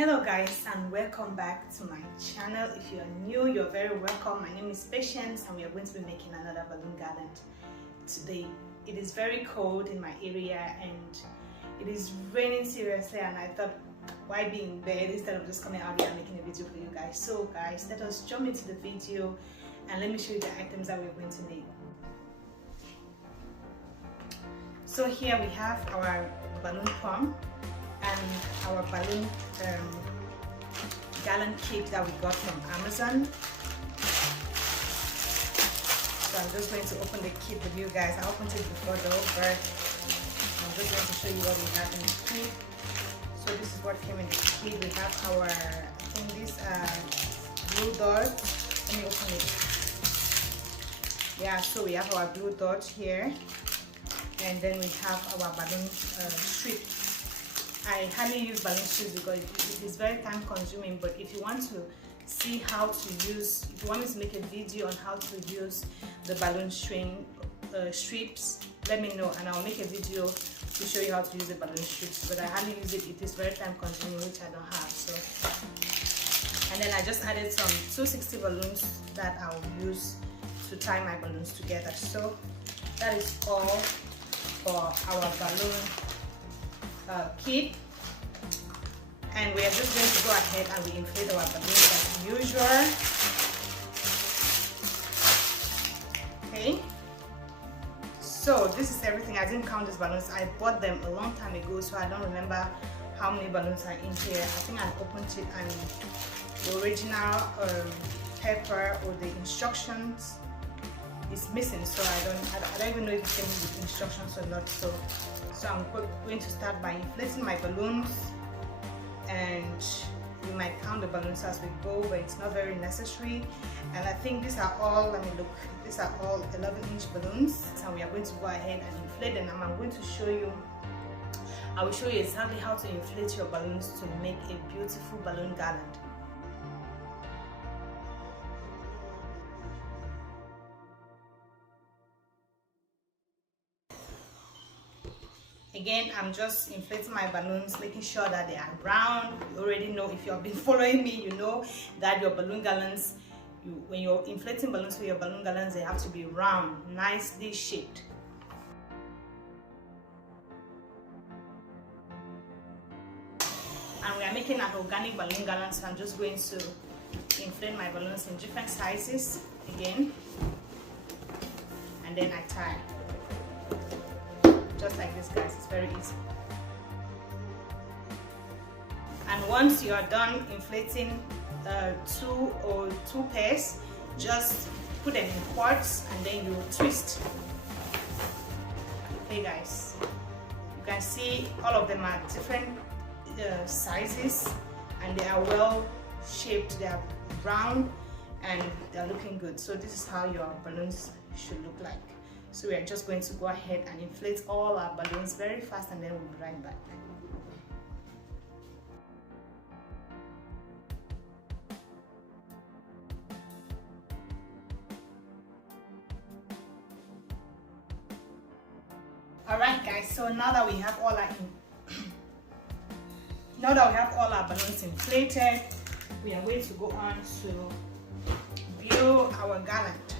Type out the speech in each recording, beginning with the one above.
Hello guys, and welcome back to my channel. If you are new, you're very welcome. My name is Patience and we are going to be making another balloon garland today. It is very cold in my area and it is raining seriously, and I thought, why be in bed instead of just coming out here and making a video for you guys. So guys, let us jump into the video and let me show you the items that we're going to need. So here we have our balloon pump and our balloon gallon kit that we got from Amazon. So I'm just going to open the kit with you guys. I opened it before though, but I'm just going to show you what we have in the kit. So this is what came in the kit. We have our, I think these blue dots. Let me open it. Yeah, so we have our blue dots here, and then we have our balloon strip. I hardly use balloon strips because it is very time consuming, but if you want to see how to use, if you want me to make a video on how to use the balloon strips, let me know and I'll make a video to show you how to use the balloon strips. But I hardly use it, it is very time consuming, which I don't have. So, and then I just added some 260 balloons that I'll use to tie my balloons together. So that is all for our balloon kit, and we are just going to go ahead and we inflate our balloons as usual. Okay, so this is everything. I didn't count these balloons. I bought them a long time ago, so I don't remember how many balloons are in here. I think I opened it and the original paper or the instructions is missing, so I don't even know if it came with instructions or not. So I'm going to start by inflating my balloons, and we might count the balloons as we go, but it's not very necessary. And I think these are all, let me look, these are all 11-inch balloons, and we are going to go ahead and inflate them. And I'm going to show you, I will show you exactly how to inflate your balloons to make a beautiful balloon garland. Again, I'm just inflating my balloons, making sure that they are round. You already know, if you have been following me, you know that your balloon garlands, when you're inflating balloons for your balloon garlands, they have to be round, nicely shaped. And we are making an organic balloon garland, so I'm just going to inflate my balloons in different sizes again, and then I tie. Just like this, guys, it's very easy. And once you are done inflating two pairs, just put them in quarts and then you twist. Okay guys, you can see all of them are different sizes, and they are well shaped, they are round, and they're looking good. So this is how your balloons should look like. So we are just going to go ahead and inflate all our balloons very fast, and then we'll be right back. Alright guys, so now that we have all our balloons inflated, we are going to go on to build our garland.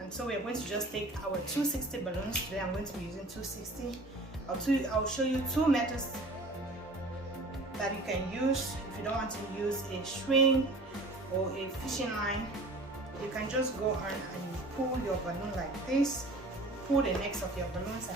And so we are going to just take our 260 balloons. Today I'm going to be using 260. I'll show you two methods that you can use. If you don't want to use a string or a fishing line, you can just go on and pull your balloon like this. Pull the necks of your balloons,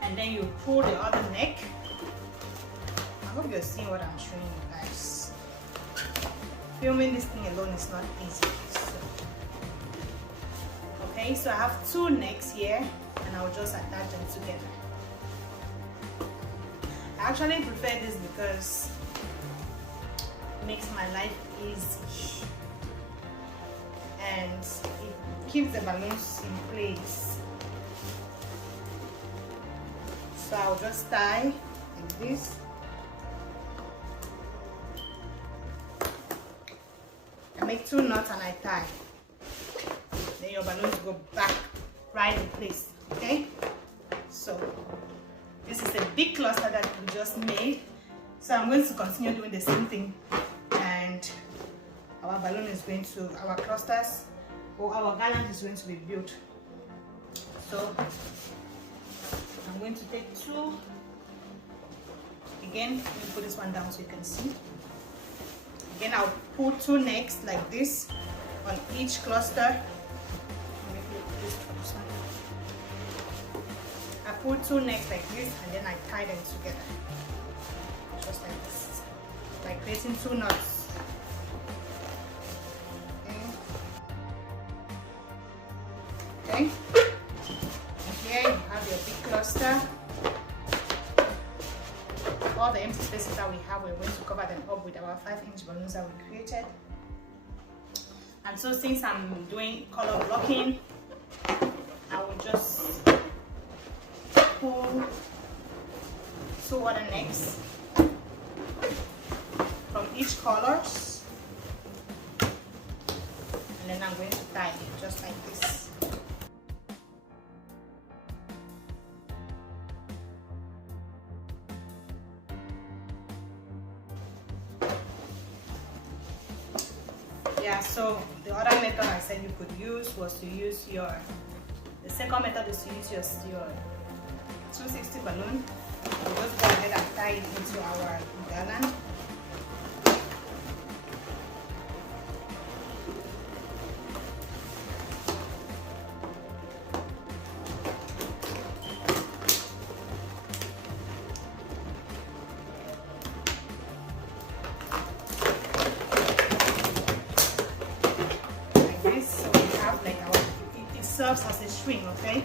and then you pull the other neck. I hope you're seeing what I'm showing you guys. Filming this thing alone is not easy. Okay, so I have two necks here, and I'll just attach them together. I actually prefer this because it makes my life easy, and it keeps the balloons in place. So I'll just tie like this. I make two knots and I tie. Then your balloons go back right in place. Okay, so this is a big cluster that we just made, So I'm going to continue doing the same thing, and our balloon is going to, our clusters or our garland is going to be built. So I'm going to take 2. Again, let me put this one down so you can see. Again, I'll put 2 necks like this on each cluster. I put 2 necks like this, and then I tie them together, just like this, like creating 2 knots. Okay. Here you have your big cluster. All the empty spaces that we have, we're going to cover them up with our 5-inch balloons that we created. And so since I'm doing color blocking, I will just pull 2 other necks from each colors, and then I'm going to tie it just like this. Yeah, so the other method I said you could use was to use the second method is to use your 260 balloon. We'll just go ahead and tie it into our garland. Serves as a string, okay?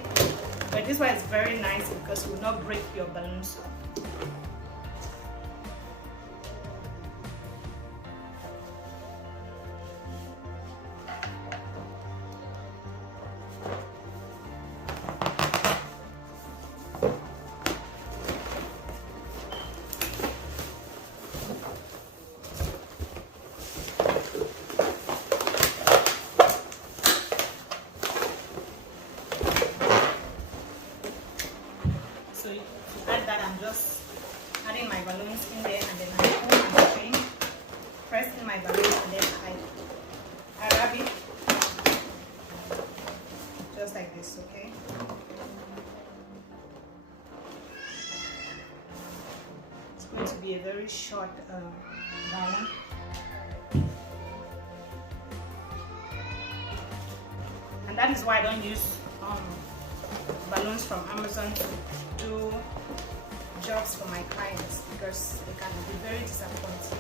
But this one is very nice because it will not break your balloons. So to add that, I'm just adding my balloons in there, and then I pull my string, press in my balloons, and then I wrap it just like this, okay? It's going to be a very short garland. And that is why I don't use balloons from Amazon to do jobs for my clients, because they can be very disappointing.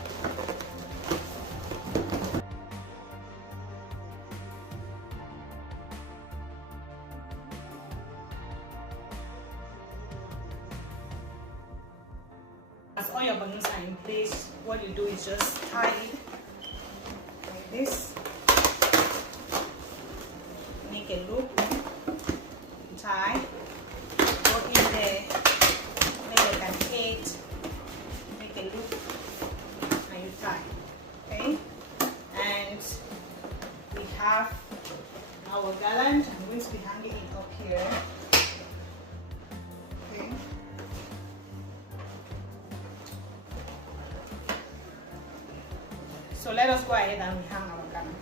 As all your balloons are in place, what you do is just tie it like this, make a loop, tie, go in there, make like an 8, make a loop, and you tie, okay? And we have our garland. I'm going to be hanging it up here, okay? So let us go ahead and hang our garland.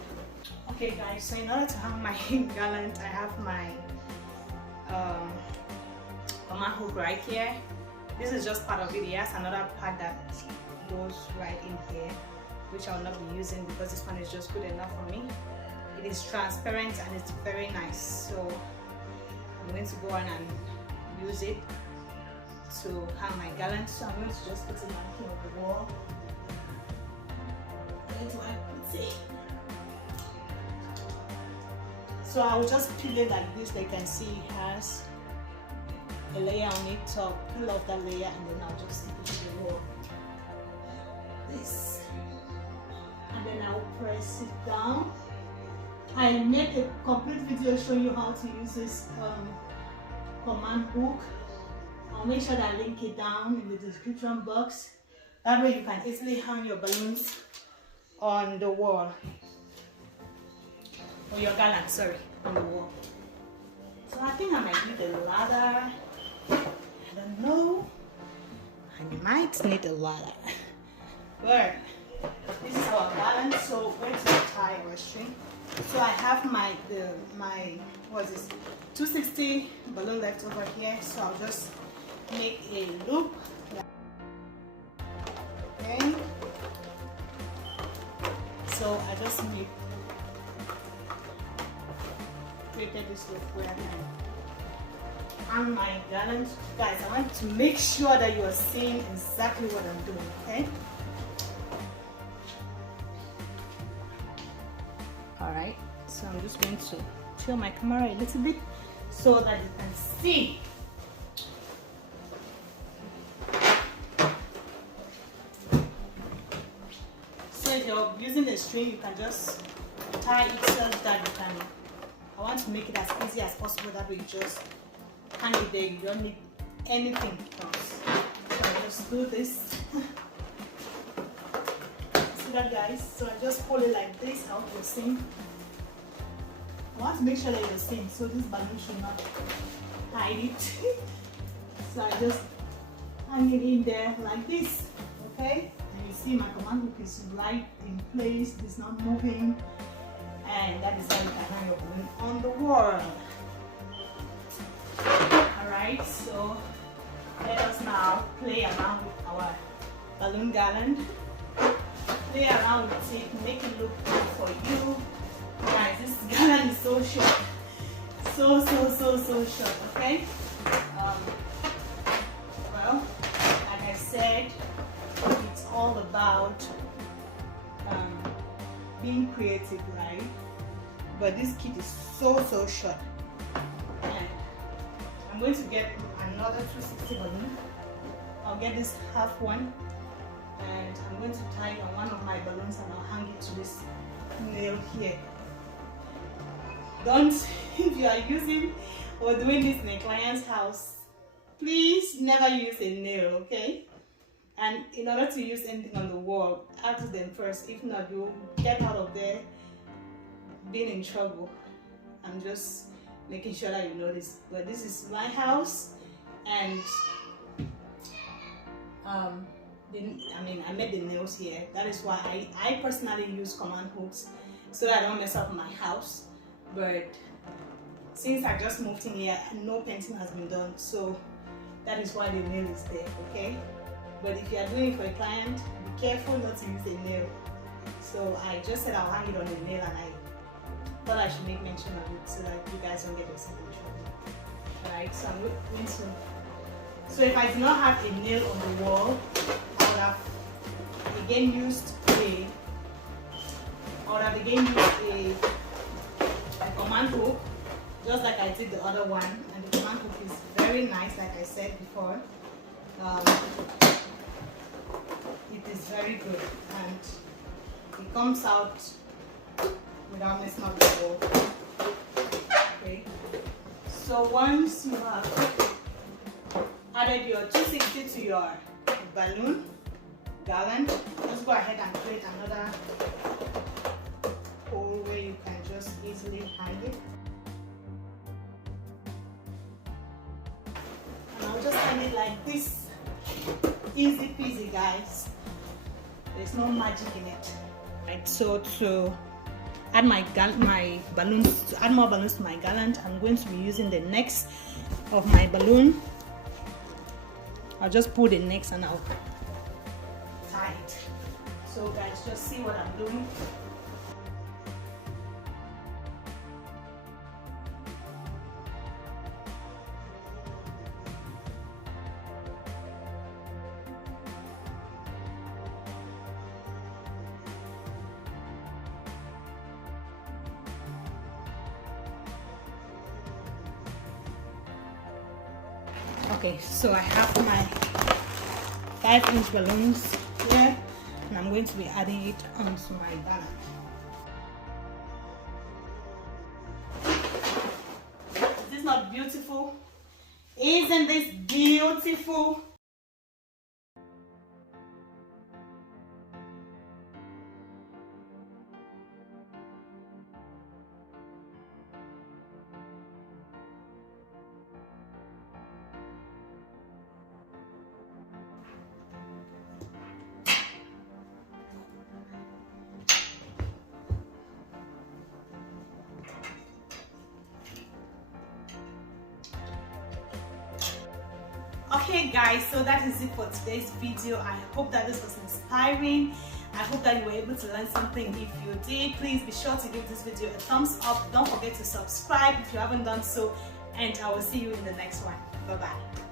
Okay guys, so in order to hang my garland, I have my command hook right here. This is just part of it. It has another part that goes right in here, which I will not be using because this one is just good enough for me. It is transparent and it's very nice, so I'm going to go on and use it to hang my garland. So I'm going to just put it back here on the wall. So I will just peel it like this. Like you can see, it has a layer on it, so I'll peel off that layer and then I'll just stick it to the wall. This, and then I'll press it down. I made a complete video showing you how to use this command hook. I'll make sure that I link it down in the description box. That way you can easily hang your balloons on the wall, or your garland, sorry, on the wall. So I think I might need a ladder. I don't know. I might need a ladder. But this is our balance, so we're going to tie our string. So I have my what is this, 260 balloon left over here, so I'll just make a loop. Okay, so I just created this loop where I can hang my garland. Guys, I want to make sure that you are seeing exactly what I'm doing, okay? Alright, so I'm just going to tilt my camera a little bit so that you can see. So if you're using a string, you can just tie it so that you can, I want to make it as easy as possible, that we just hang it there, you don't need anything else. So I just do this. See that, guys? So I just pull it like this out your seam. I want to make sure that you're seeing, so this balloon should not hide it. So I just hang it in there like this, okay? And you see my command hook is right in place, it's not moving, and that is how you can hang your balloon on the wall. Alright, so let us now play around with our balloon garland. Play around with it, make it look good for you. Guys, this garland is so short. So short, okay? Well, like I said, it's all about being creative, right? But this kit is so short. And I'm going to get another 260 balloon. I'll get this half one, and I'm going to tie it on one of my balloons, and I'll hang it to this nail here. Don't, if you are using or doing this in a client's house, please never use a nail, okay? And in order to use anything on the wall, ask them first. If not, you'll get out of there being in trouble. I'm just making sure that you know this. But this is my house, and I made the nails here. That is why I personally use command hooks, so that I don't mess up my house. But since I just moved in here, no painting has been done, so that is why the nail is there, okay? But if you are doing it for a client, be careful not to use a nail. So I just said I'll hang it on the nail, and I thought I should make mention of it so that you guys don't get yourself in trouble. Alright, so I'm going to. So if I do not have a nail on the wall, I would have again used a command hook, just like I did the other one. And the command hook is very nice, like I said before. It is very good, and it comes out without messing up the wall. Okay. So once you have added your 260 to your balloon garland, just go ahead and create another hole where you can just easily hang it. And I'll just hang it like this. Easy peasy, guys. There's no magic in it. Right, so to add my balloons, to add more balloons to my garland, I'm going to be using the necks of my balloon. I'll just pull the necks and I'll tie it. So guys, just see what I'm doing. Okay, so I have my 5-inch balloons here, and I'm going to be adding it onto my garland. Is this not beautiful? Isn't this beautiful? Okay guys, so that is it for today's video. I hope that this was inspiring. I hope that you were able to learn something. If you did, please be sure to give this video a thumbs up. Don't forget to subscribe if you haven't done so, and I will see you in the next one. Bye bye.